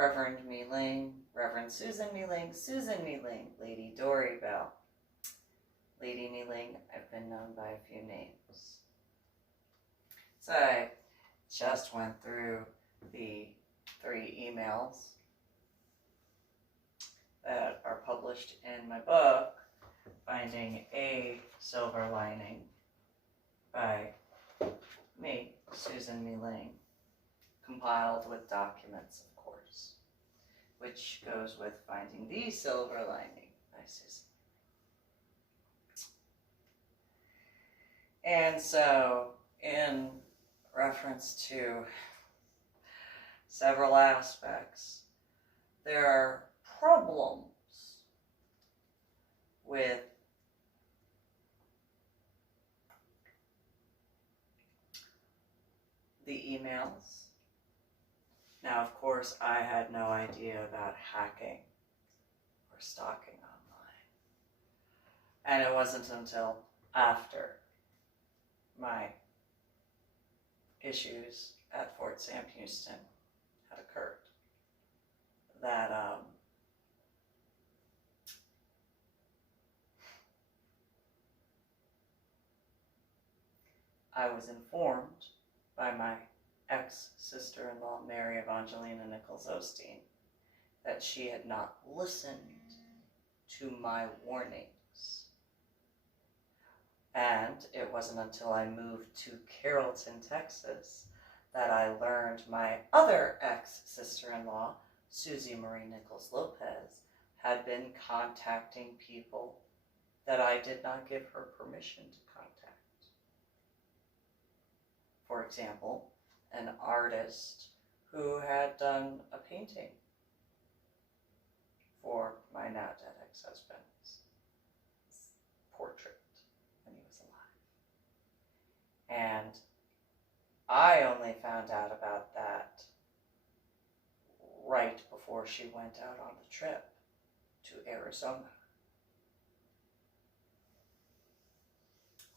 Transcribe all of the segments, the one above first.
Reverend MeeLing, Reverend Susan MeeLing, Lady Dori, Belle. Lady MeeLing, I've been known by a few names. So I just went through the 3 emails that are published in my book, Finding a Silver Lining, by me, Susan MeeLing, compiled with documents, of course, which goes with Finding the Silver Lining by Susan. And so, in reference to several aspects, there are problems with the emails. Now, of course, I had no idea about hacking or stalking online. And it wasn't until after my issues at Fort Sam Houston had occurred that I was informed by my ex-sister-in-law, Mary Evangelina Nichols Osteen, that she had not listened to my warnings. And it wasn't until I moved to Carrollton, Texas, that I learned my other ex-sister-in-law, Susie Marie Nichols Lopez, had been contacting people that I did not give her permission to contact. For example, an artist who had done a painting for my now dead ex-husband's portrait when he was alive. And I only found out about that right before she went out on the trip to Arizona,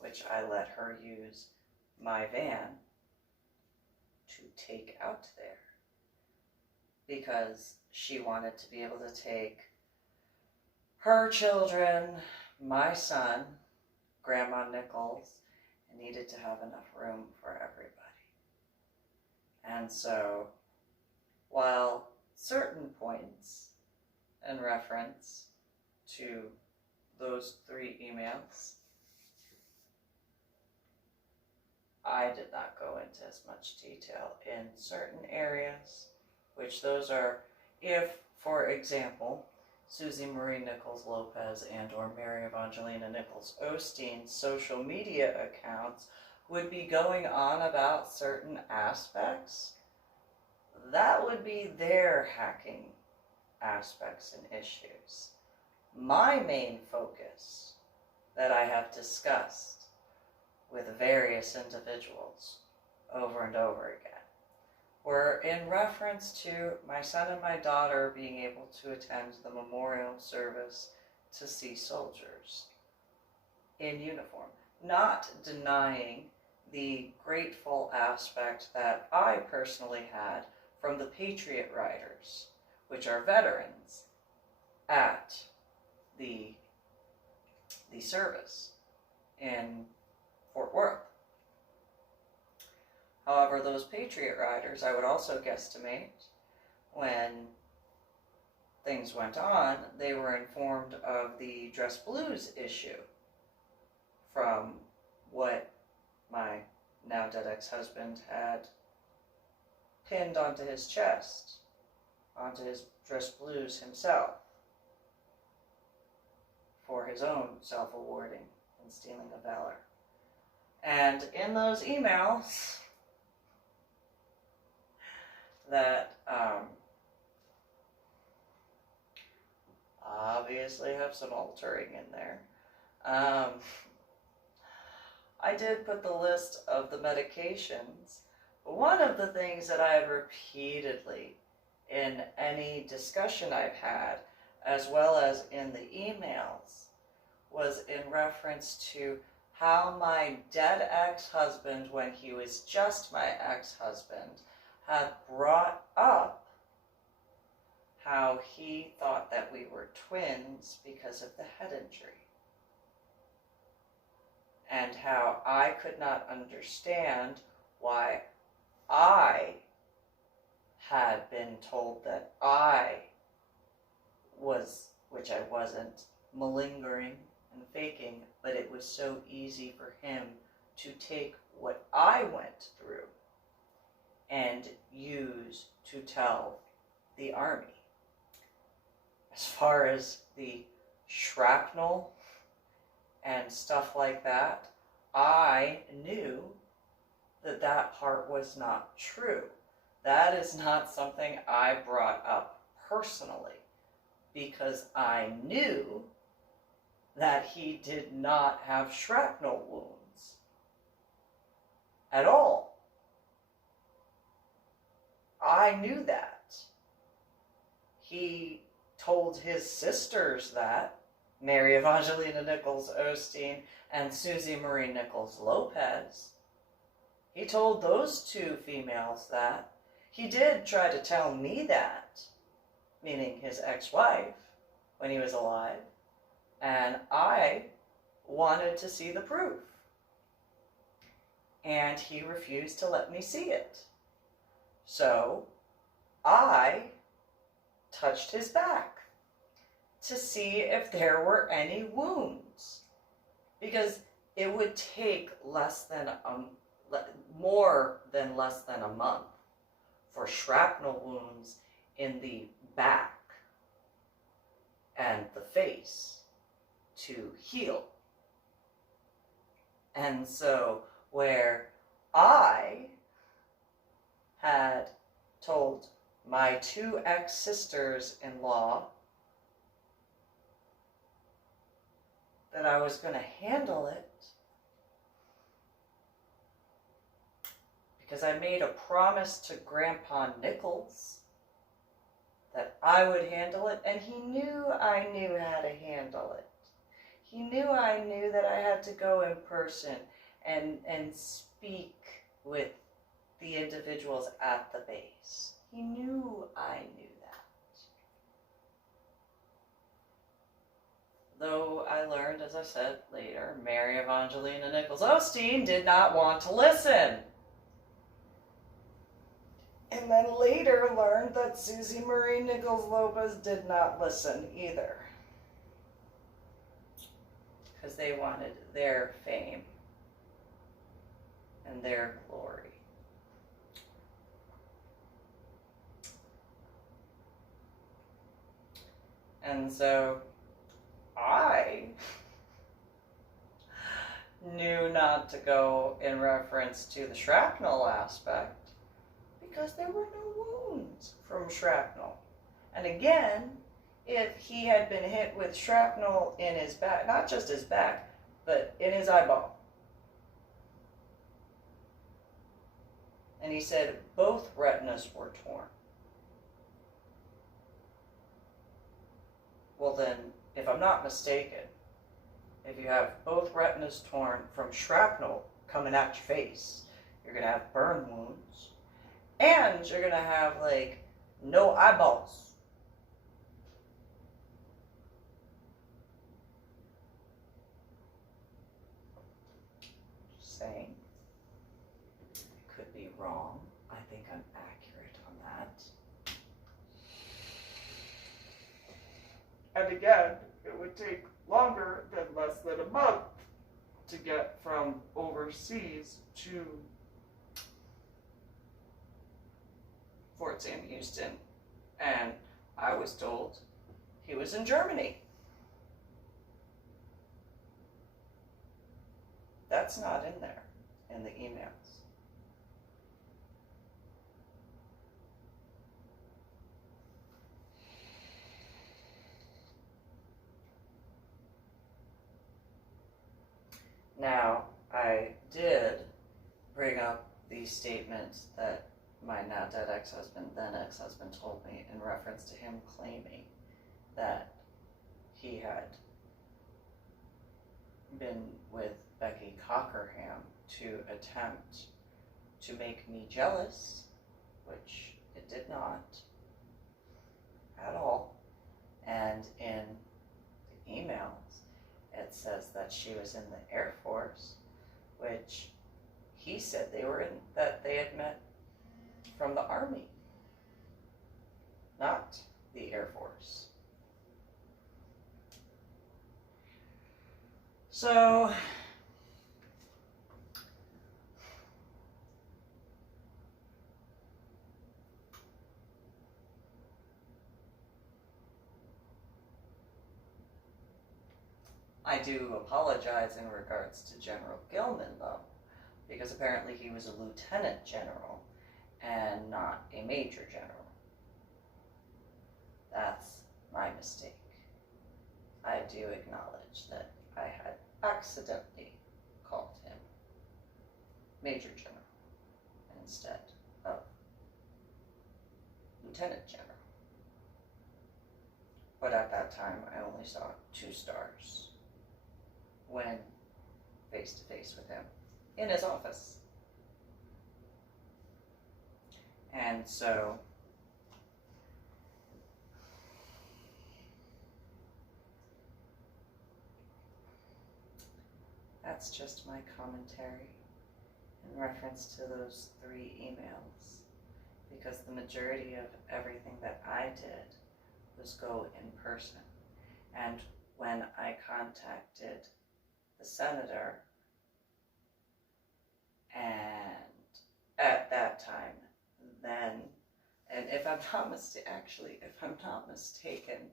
which I let her use my van to take out there because she wanted to be able to take her children, my son, Grandma Nichols, and needed to have enough room for everybody. And so, while certain points in reference to those 3 emails, I did not go into as much detail in certain areas, which those are if, for example, Susie Marie Nichols Lopez and or Mary Evangelina Nichols Osteen's social media accounts would be going on about certain aspects, that would be their hacking aspects and issues. My main focus that I have discussed with various individuals over and over again were in reference to my son and my daughter being able to attend the memorial service to see soldiers in uniform, not denying the grateful aspect that I personally had from the Patriot Riders, which are veterans, at the service in Fort Worth. However, those Patriot Riders, I would also guesstimate, when things went on, they were informed of the Dress Blues issue from what my now dead ex-husband had pinned onto his chest, onto his Dress Blues himself, for his own self-awarding and stealing of valor. And in those emails that obviously have some altering in there, I did put the list of the medications. But one of the things that I have repeatedly in any discussion I've had, as well as in the emails, was in reference to how my dead ex-husband, when he was just my ex-husband, had brought up how he thought that we were twins because of the head injury. And how I could not understand why I had been told that I was, which I wasn't, malingering and faking, but it was so easy for him to take what I went through and use to tell the Army. As far as the shrapnel and stuff like that, I knew that that part was not true. That is not something I brought up personally, because I knew that he did not have shrapnel wounds at all. I knew that. He told his sisters that, Mary Evangelina Nichols Osteen and Susie Marie Nichols Lopez. He told those two females that. He did try to tell me that, meaning his ex-wife, when he was alive, and I wanted to see the proof. And he refused to let me see it. So I touched his back to see if there were any wounds, because it would take more than less than a month for shrapnel wounds in the back and the face to heal. And so where I had told my two ex-sisters-in-law that I was going to handle it, because I made a promise to Grandpa Nichols that I would handle it, and he knew I knew how to handle it. He knew I knew that I had to go in person and speak with the individuals at the base. He knew I knew that. Though I learned, as I said later, Mary Evangelina Nichols Osteen did not want to listen. And then later learned that Susie Marie Nichols Lopez did not listen either, because they wanted their fame and their glory. And so I knew not to go in reference to the shrapnel aspect, because there were no wounds from shrapnel. And again, if he had been hit with shrapnel in his back, not just his back, but in his eyeball. And he said both retinas were torn. Well then, if I'm not mistaken, if you have both retinas torn from shrapnel coming at your face, you're going to have burn wounds. And you're going to have, like, no eyeballs. Just saying. I could be wrong. I think I'm accurate on that. And again, it would take longer than less than a month to get from overseas to Fort Sam Houston, and I was told he was in Germany. That's not in there in the emails. Now, I did bring up the statement that my now dead ex-husband, then ex-husband, told me in reference to him claiming that he had been with Becky Cockerham to attempt to make me jealous, which it did not. at all. And in the emails, it says that she was in the Air Force, which he said that they had met from the Army, not the Air Force. So I do apologize in regards to General Gilman, though, because apparently he was a lieutenant general and not a major general. That's my mistake. I do acknowledge that I had accidentally called him Major General instead of Lieutenant General. But at that time, I only saw 2 stars when face to face with him in his office. And so that's just my commentary in reference to those 3 emails, because the majority of everything that I did was go in person. And when I contacted the senator, and at that time, then, and if I'm not mistaken,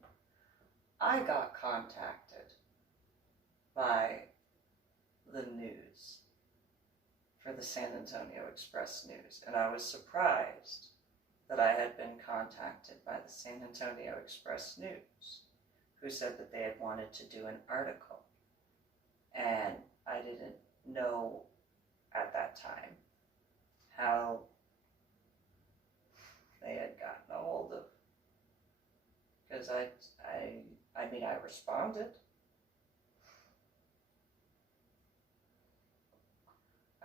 I got contacted by the news for the San Antonio Express News, and I was surprised that I had been contacted by the San Antonio Express News, who said that they had wanted to do an article, and I didn't know at that time how they had gotten a hold of, because I responded.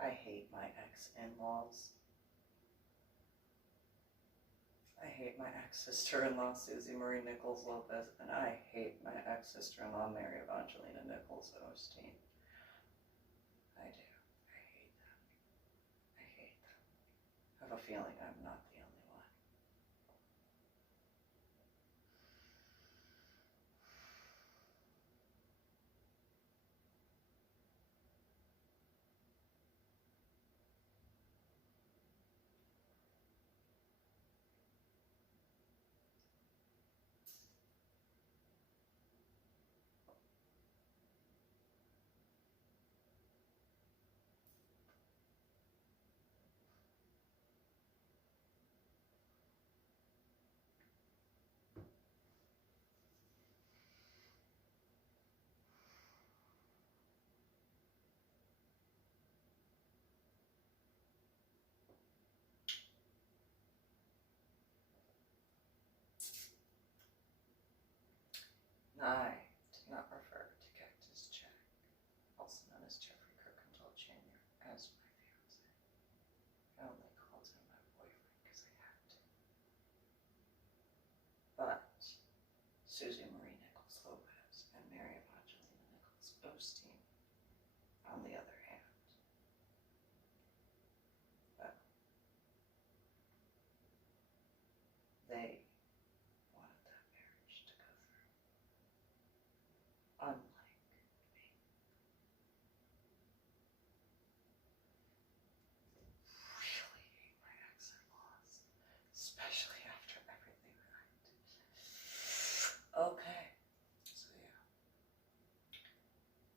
I hate my ex-in-laws. I hate my ex-sister-in-law, Susie Marie Nichols Lopez, and I hate my ex-sister-in-law, Mary Evangelina Nichols Osteen. I do. I hate them. I hate them. I have a feeling I'm not the only one. I did not refer to Cactus Jack, also known as Jeffrey Kirkendall Jr., as my fiance. I only called him my boyfriend because I had to. But Susie Marie Nichols Lopez and Mary Evangelina Nichols Osteen, on the other hand, well, they wanted that marriage to go through. Unlike me. Really hate my ex-in-laws, especially after everything that I did. Okay, so yeah.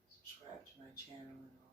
Subscribe to my channel and